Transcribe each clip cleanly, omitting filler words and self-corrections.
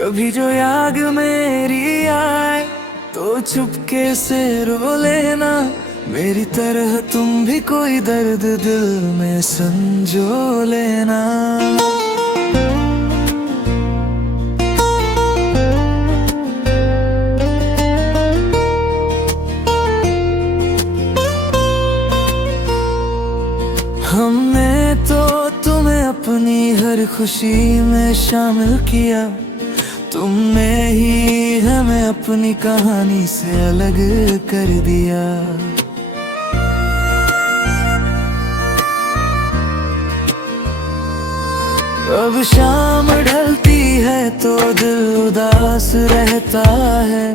कभी जो याद मेरी आए तो चुपके से रो लेना। मेरी तरह तुम भी कोई दर्द दिल में संजो लेना। हमने तो तुम्हें अपनी हर खुशी में शामिल किया। तुमने ही हमें अपनी कहानी से अलग कर दिया। अब शाम ढलती है तो दिल उदास रहता है।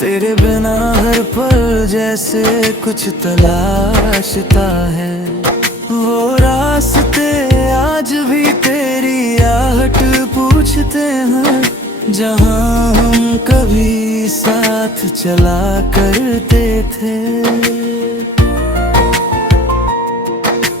तेरे बिना हर पल जैसे कुछ तलाशता है। वो रास्ते आज भी तेरी आहट पूछते हैं, जहाँ हम कभी साथ चला करते थे।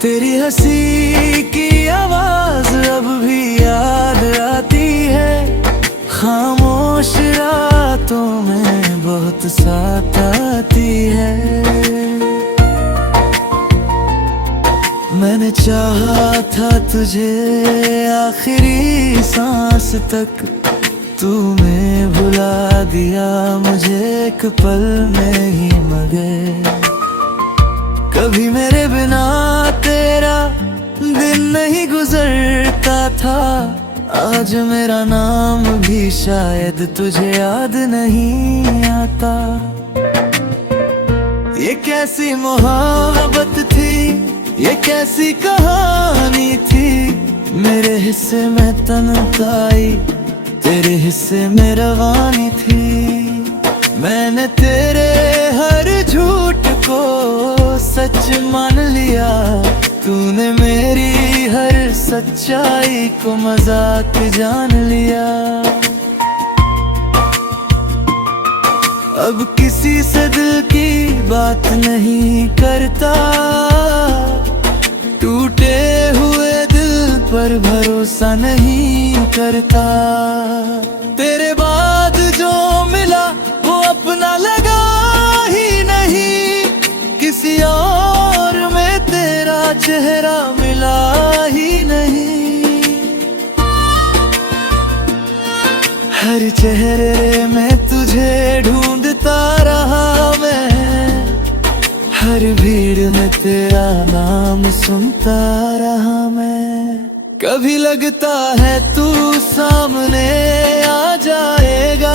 तेरी हंसी की आवाज अब भी याद आती है। खामोश रातों में बहुत साथ आती है। मैंने चाहा था तुझे आखिरी सांस तक, तूने भुला दिया मुझे एक पल में ही मगर। कभी मेरे बिना तेरा दिन नहीं गुजरता था। आज मेरा नाम भी शायद तुझे याद नहीं आता। ये कैसी मोहब्बत थी, ये कैसी कहानी थी। मेरे हिस्से में तन्हाई, तेरे हिस्से में रवानी थी। मैंने तेरे हर झूठ को सच मान लिया। तूने मेरी हर सच्चाई को मजाक जान लिया। अब किसी से दिल की बात नहीं करता। टूटे हुए दिल पर भरोसा नहीं करता। तेरे बाद जो मिला वो अपना लगा ही नहीं। किसी और में तेरा चेहरा मिला ही नहीं। हर चेहरे में तुझे ढूंढता रहा मैं। हर भीड़ में तेरा नाम सुनता रहा मैं। कभी लगता है तू सामने आ जाएगा,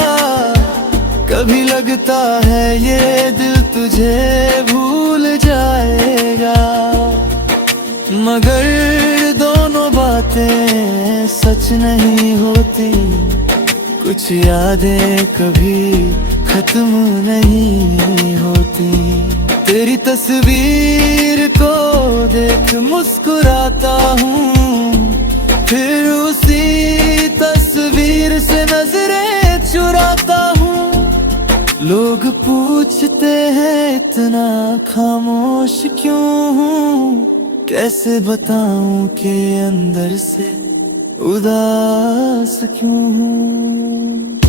कभी लगता है ये दिल तुझे भूल जाएगा। मगर दोनों बातें सच नहीं होती। कुछ यादें कभी खत्म नहीं होती। तेरी तस्वीर को देख मुस्कुराता हूँ, फिर उसी तस्वीर से नजरें चुराता हूँ। लोग पूछते हैं इतना खामोश क्यों हूँ। कैसे बताऊं कि अंदर से उदास क्यों हूँ।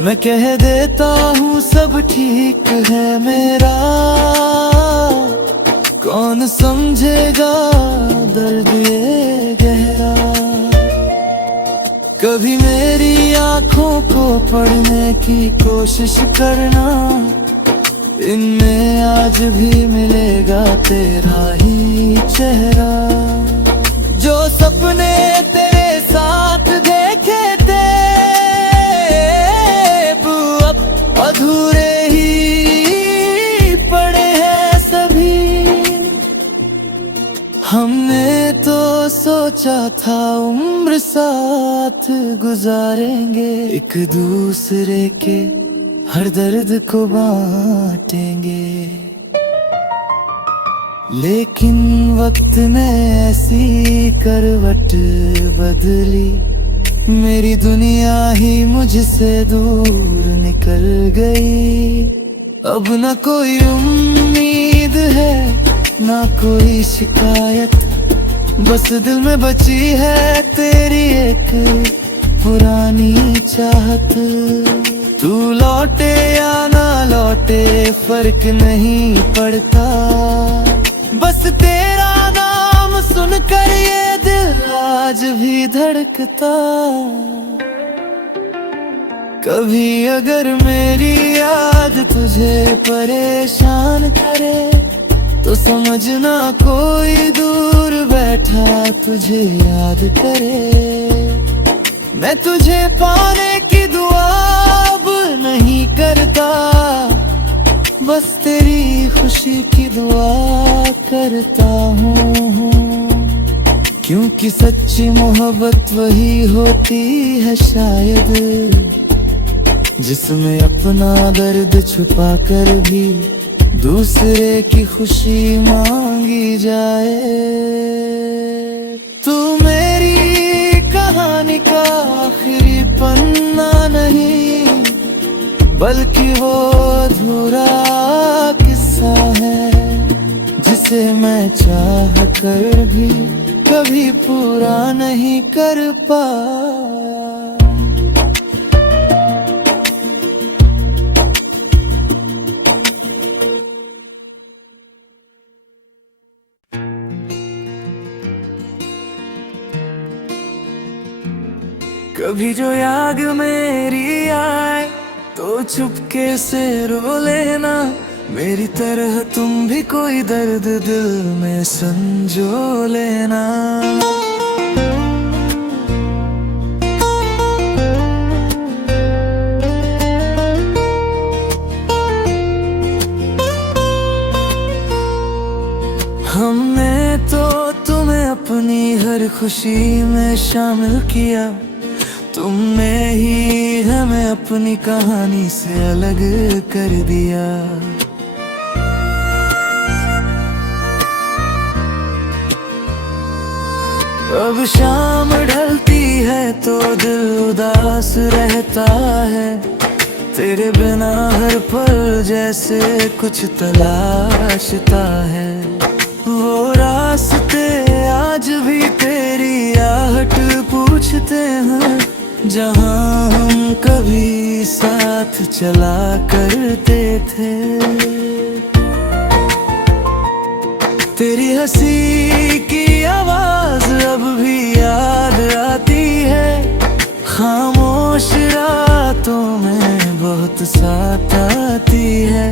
मैं कह देता हूँ सब ठीक है मेरा। कौन समझेगा दर्द ये गहरा। कभी मेरी आँखों को पढ़ने की कोशिश करना। इनमें आज भी मिलेगा तेरा ही चेहरा। जो सपने तेरे साथ देखे थे वो अब अधूरे ही पड़े हैं सभी। हमने तो सोचा था उम्र साथ गुजारेंगे। एक दूसरे के हर दर्द को बांटेंगे। लेकिन वक्त ने ऐसी करवट बदली। मेरी दुनिया ही मुझसे दूर निकल गई। अब न कोई उम्मीद है ना कोई शिकायत। बस दिल में बची है तेरी एक पुरानी चाहत। तू लौटे या ना लौटे फर्क नहीं पड़ता, बस तेरा नाम सुनकर ये दिल आज भी धड़कता। कभी अगर मेरी याद तुझे परेशान करे तो समझना कोई दूर बैठा तुझे याद करे। मैं तुझे पाने की दुआ अब नहीं करता, बस तेरी खुशी की दुआ करता हूँ। क्योंकि सच्ची मोहब्बत वही होती है शायद, जिसमें अपना दर्द छुपा कर भी दूसरे की खुशी मांगी जाए। तू मेरी कहानी का आखिरी पन्ना नहीं, बल्कि वो अधूरा किस्सा है, जिसे मैं चाह कर भी कभी पूरा नहीं कर पाया। कभी जो याद मेरी आए तो चुपके से रो लेना, मेरी तरह तुम भी कोई दर्द दिल में संजो लेना। हमने तो तुम्हें अपनी हर खुशी में शामिल किया, तुमने ही हमें अपनी कहानी से अलग कर दिया। अब शाम ढलती है तो दिल उदास रहता है, तेरे बिना हर पल जैसे कुछ तलाशता है। वो रास्ते आज भी तेरी आहट पूछते हैं, जहाँ हम कभी साथ चला करते थे। तेरी हंसी की आवाज अब भी याद आती है, खामोश रातों में बहुत साथ आती है।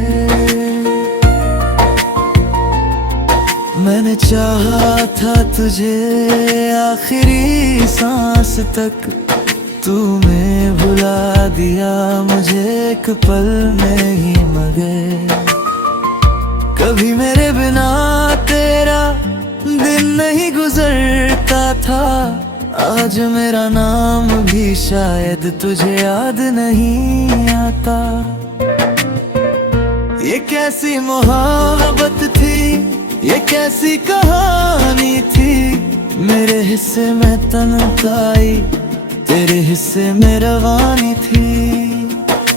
मैंने चाहा था तुझे आखिरी सांस तक, तूने भुला दिया मुझे एक पल में ही मगर। कभी मेरे बिना तेरा दिन नहीं गुजरता था, आज मेरा नाम भी शायद तुझे याद नहीं आता। ये कैसी मोहब्बत थी, ये कैसी कहानी थी, मेरे हिस्से में तन्हाई तेरे हिस्से में रवानी थी।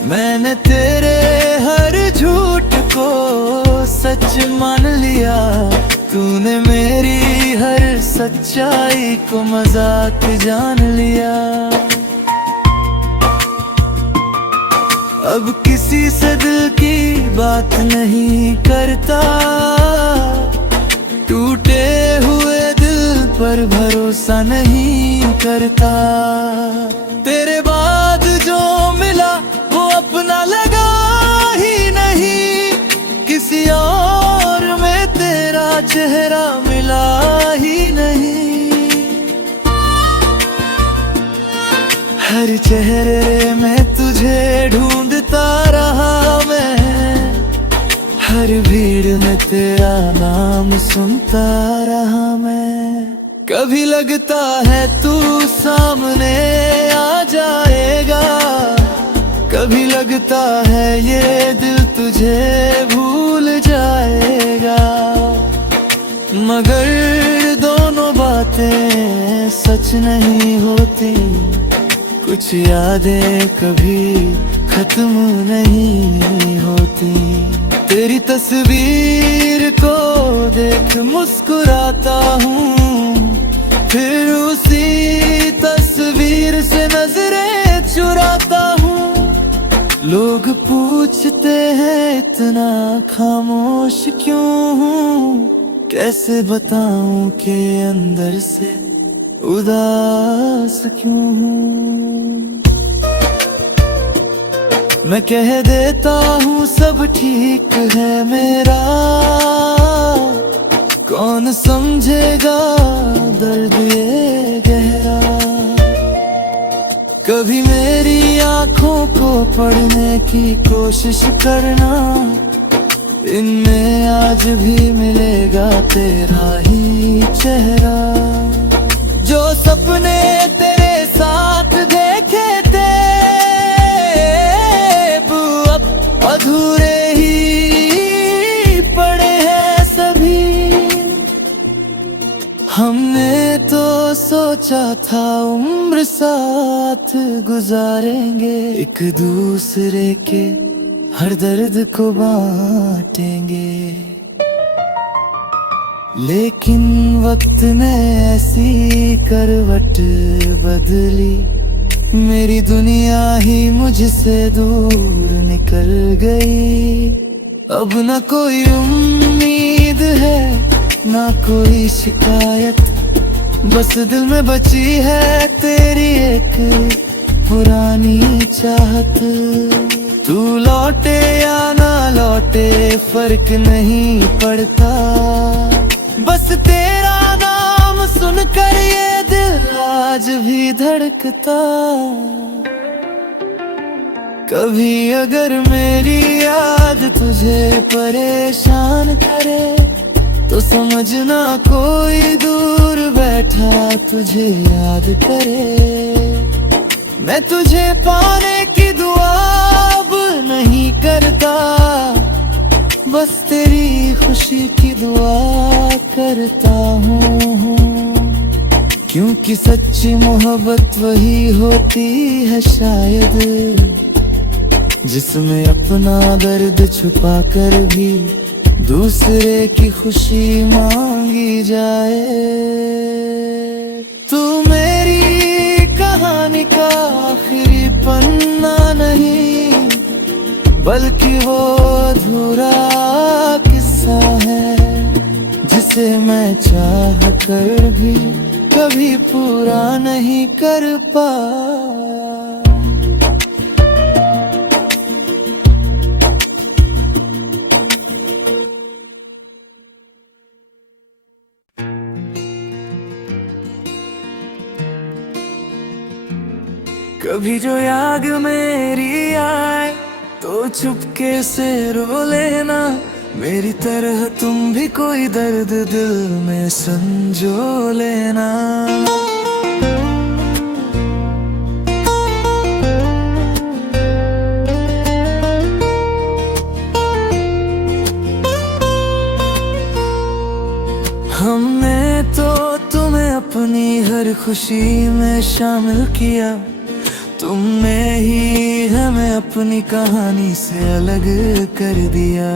मैंने तेरे हर झूठ को सच मान लिया, तूने मेरी हर सच्चाई को मजाक जान लिया। अब किसी से दिल की बात नहीं करता, टूटे हुए दिल पर भरोसा नहीं करता। तेरे बाद जो मिला वो अपना लगा ही नहीं, किसी और में तेरा चेहरा मिला ही नहीं। हर चेहरे में तुझे ढूंढता रहा मैं, हर भीड़ में तेरा नाम सुनता रहा मैं। कभी लगता है तू सामने आ जाएगा, कभी लगता है ये दिल तुझे भूल जाएगा, मगर दोनों बातें सच नहीं होती। कुछ यादें कभी खत्म नहीं होती। तेरी तस्वीर को देख मुस्कुराता हूँ, फिर उसी तस्वीर से नजरें लोग पूछते हैं इतना खामोश क्यों हूँ, कैसे बताऊं कि अंदर से उदास क्यों हूँ। मैं कह देता हूँ सब ठीक है मेरा, कौन समझेगा दर्द ये गहरा। कभी मेरी आंखों को पढ़ने की कोशिश करना, इनमें आज भी मिलेगा तेरा ही चेहरा। जो सपने तेरे साथ देखे थे वो अब अधूरे ही पड़े हैं सभी। हमने तो सोचा था उम्र साथ गुजारेंगे, एक दूसरे के हर दर्द को बांटेंगे। लेकिन वक्त ने ऐसी करवट बदली, मेरी दुनिया ही मुझसे दूर निकल गई। अब न कोई उम्मीद है ना कोई शिकायत, बस दिल में बची है तेरी एक पुरानी चाहत। तू लौटे या ना लौटे फर्क नहीं पड़ता, बस तेरा नाम सुनकर ये दिल आज भी धड़कता। कभी अगर मेरी याद तुझे परेशान करे तो समझना कोई दूर बैठा तुझे याद करे। मैं तुझे पाने की दुआ अब नहीं करता, बस तेरी खुशी की दुआ करता हूँ। क्योंकि सच्ची मोहब्बत वही होती है शायद, जिसमें अपना दर्द छुपा कर भी दूसरे की खुशी मांगी जाए। तू मेरी कहानी का आखिरी पन्ना नहीं, बल्कि वो अधूरा किस्सा है, जिसे मैं चाह कर भी कभी पूरा नहीं कर पाया। कभी जो याद मेरी आए तो चुपके से रो लेना, मेरी तरह तुम भी कोई दर्द दिल में संजो लेना। हमने तो तुम्हें अपनी हर खुशी में शामिल किया, तुमने ही हमें अपनी कहानी से अलग कर दिया।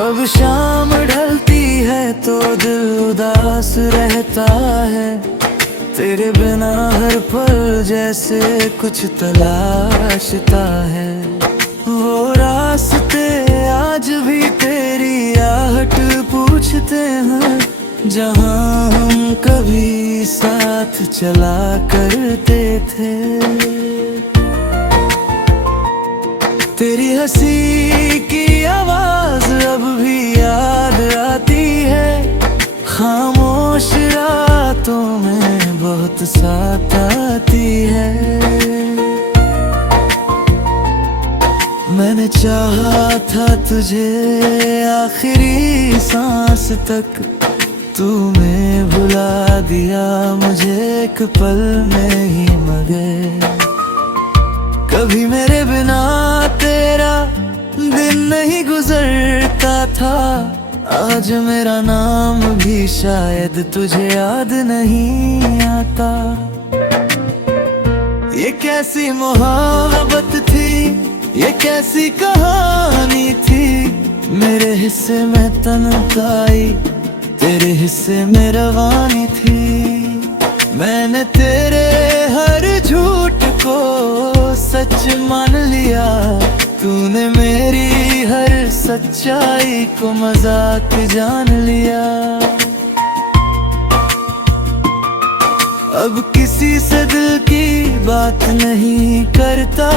अब शाम ढलती है तो दिल उदास रहता है, तेरे बिना हर पल जैसे कुछ तलाशता है। वो रास्ते आज भी तेरी आहट पूछते हैं, जहाँ हम कभी साथ चला करते थे। तेरी हंसी की आवाज अब भी याद आती है, खामोश रातों में बहुत साथ आती है। मैंने चाहा था तुझे आखिरी सांस तक, तूने भुला दिया मुझे एक पल में ही मगर। कभी मेरे बिना तेरा दिन नहीं गुजरता था, आज मेरा नाम भी शायद तुझे याद नहीं आता। ये कैसी मोहब्बत थी, ये कैसी कहानी थी, मेरे हिस्से में तन्हाई तेरे हिस्से में रवानी थी। मैंने तेरे हर झूठ को सच मान लिया, तूने मेरी हर सच्चाई को मजाक जान लिया। अब किसी से दिल की बात नहीं करता,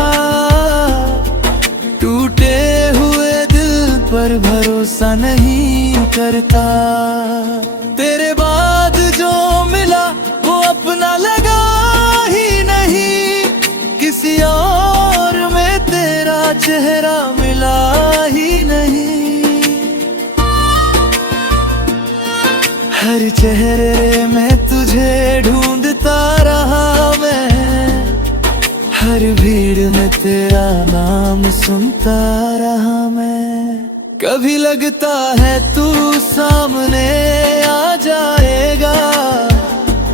टूटे हुए दिल पर भरोसा नहीं करता। तेरे बाद जो मिला वो अपना लगा ही नहीं, किसी और में तेरा चेहरा मिला ही नहीं। हर चेहरे में तुझे ढूंढता रहा मैं, हर भीड़ में तेरा नाम सुनता रहा मैं। कभी लगता है तू सामने आ जाएगा,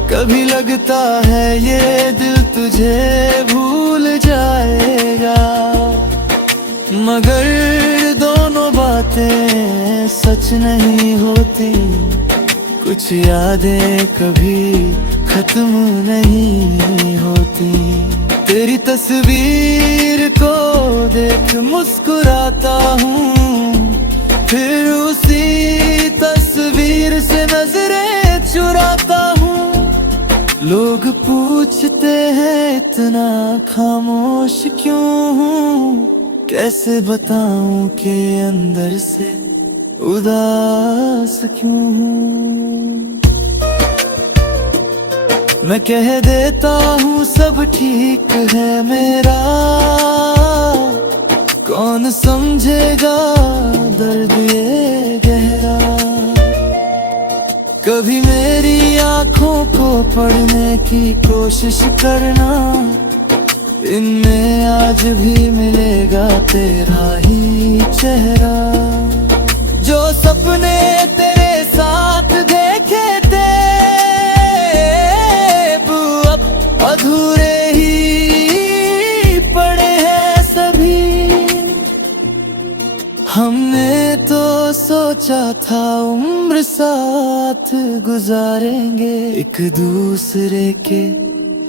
कभी लगता है ये दिल तुझे भूल जाएगा। मगर दोनों बातें सच नहीं होती, कुछ यादें कभी खत्म नहीं होती। तेरी तस्वीर को देख मुस्कुराता हूँ, फिर उसी तस्वीर से नजरें चुराता हूँ। लोग पूछते हैं इतना खामोश क्यों हूँ, कैसे बताऊं कि अंदर से उदास क्यों हूँ। मैं कह देता हूँ सब ठीक है मेरा, कौन समझेगा दर्द ये गहरा। कभी मेरी आँखों को पढ़ने की कोशिश करना, इनमें आज भी मिलेगा तेरा ही चेहरा। जो सपने तेरे साथ देखे थे वो अब अधूरे ही पड़े हैं सभी। हमने तो सोचा था उम्र साथ गुजारेंगे, एक दूसरे के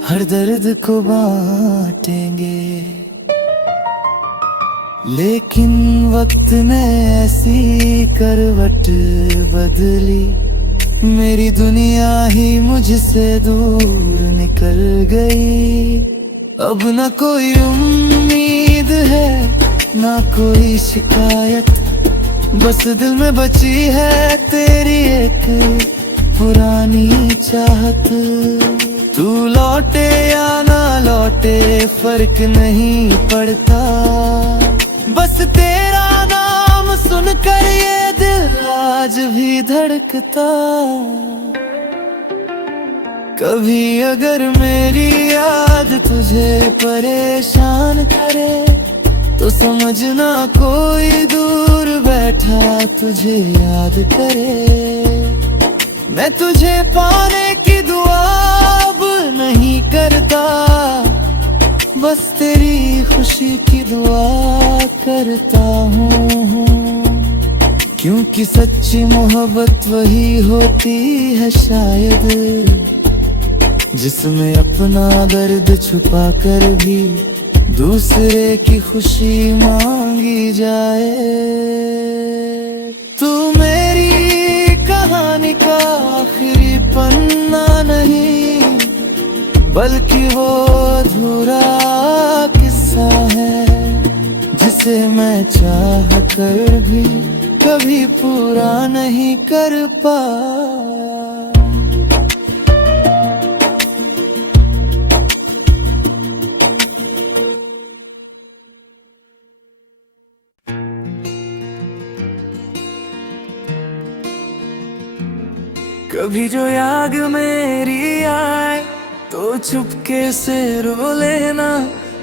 हर दर्द को बांटेंगे। लेकिन वक्त ने ऐसी करवट बदली, मेरी दुनिया ही मुझसे दूर निकल गई। अब न कोई उम्मीद है ना कोई शिकायत, बस दिल में बची है तेरी एक पुरानी चाहत। तू लौटे या ना लौटे फर्क नहीं पड़ता, बस तेरा नाम सुनकर ये दिल आज भी धड़कता। कभी अगर मेरी याद तुझे परेशान करे, तो समझना कोई दूर बैठा तुझे याद करे। मैं तुझे पाने की दुआ अब नहीं करता, बस तेरी खुशी की दुआ करता हूँ। क्योंकि सच्ची मोहब्बत वही होती है शायद, जिसमें अपना दर्द छुपा कर भी दूसरे की खुशी मांगी जाए। तू मेरी कहानी का आखिरी पन्ना नहीं, बल्कि वो अधूरा किस्सा है, जिसे मैं चाह कर भी कभी पूरा नहीं कर पाया। कभी जो याद मेरी आए तो चुपके से रो लेना,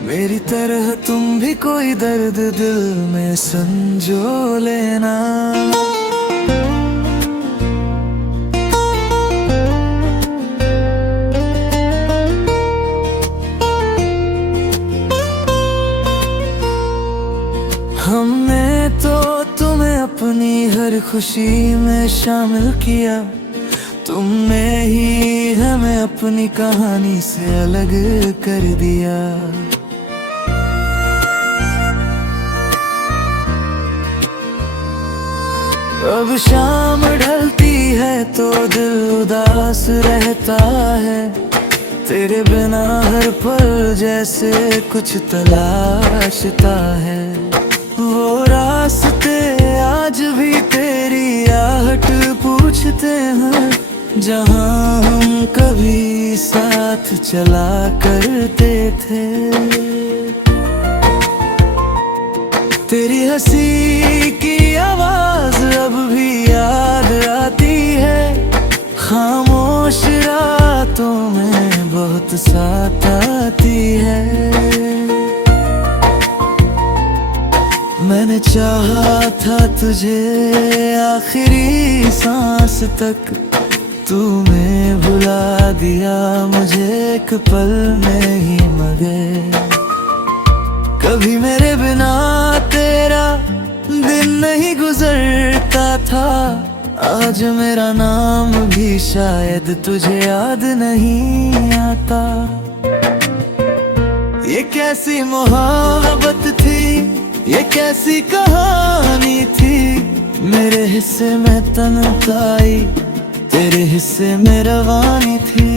मेरी तरह तुम भी कोई दर्द दिल में संजो लेना। हमने तो तुम्हें अपनी हर खुशी में शामिल किया, तुमने ही हमें अपनी कहानी से अलग कर दिया। अब शाम ढलती है तो दिल उदास रहता है, तेरे बिना हर पल जैसे कुछ तलाशता है। वो रास्ते आज भी तेरी आहट पूछते हैं, जहाँ हम कभी साथ चला करते थे। तेरी हंसी की आवाज अब भी याद आती है, खामोश रातों में बहुत साथ आती है। मैंने चाहा था तुझे आखिरी सांस तक, तूने भुला दिया मुझे एक पल में ही मगर। कभी मेरे बिना तेरा दिन नहीं गुजरता था, आज मेरा नाम भी शायद तुझे याद नहीं आता। ये कैसी मोहब्बत थी, ये कैसी कहानी थी, मेरे हिस्से में तन्हाई तेरे हिस्से में रवानी थी।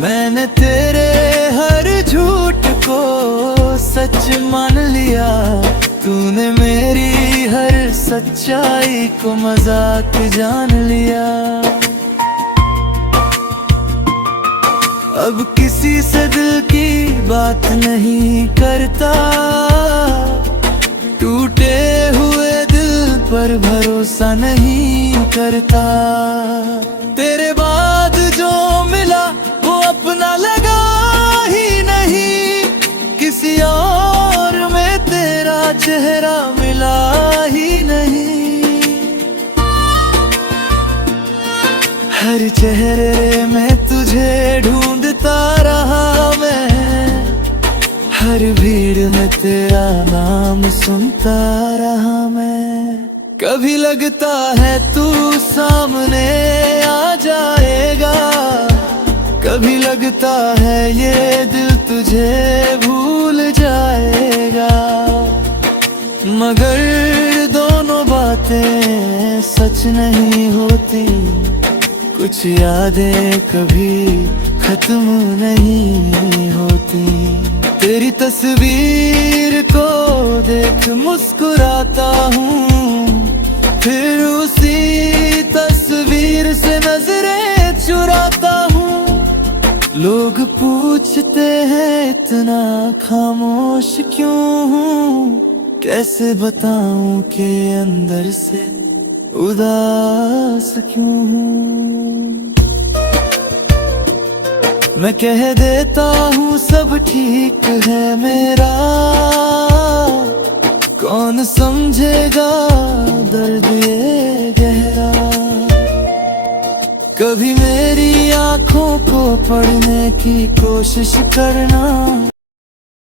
मैंने तेरे हर झूठ को सच मान लिया, तूने मेरी हर सच्चाई को मजाक जान लिया। अब किसी से दिल की बात नहीं करता, टूटे हुए दिल पर भरोसा नहीं करता। तेरे बाद जो मिला वो अपना लगा ही नहीं, किसी और में तेरा चेहरा मिला ही नहीं। हर चेहरे में तुझे ढूंढता रहा मैं, हर भीड़ में तेरा नाम सुनता रहा मैं। कभी लगता है तू सामने आ जाएगा, कभी लगता है ये दिल तुझे भूल जाएगा, मगर दोनों बातें सच नहीं होती। कुछ यादें कभी खत्म नहीं होती। तेरी तस्वीर को देख मुस्कुराता हूँ, फिर उसी तस्वीर से नजरें चुराता हूँ। लोग पूछते हैं इतना खामोश क्यों हूँ, कैसे बताऊं कि अंदर से उदास क्यों हूँ। मैं कह देता हूँ सब ठीक है मेरा, कौन समझेगा दर्द ये गहरा। कभी मेरी आंखों को पढ़ने की कोशिश करना,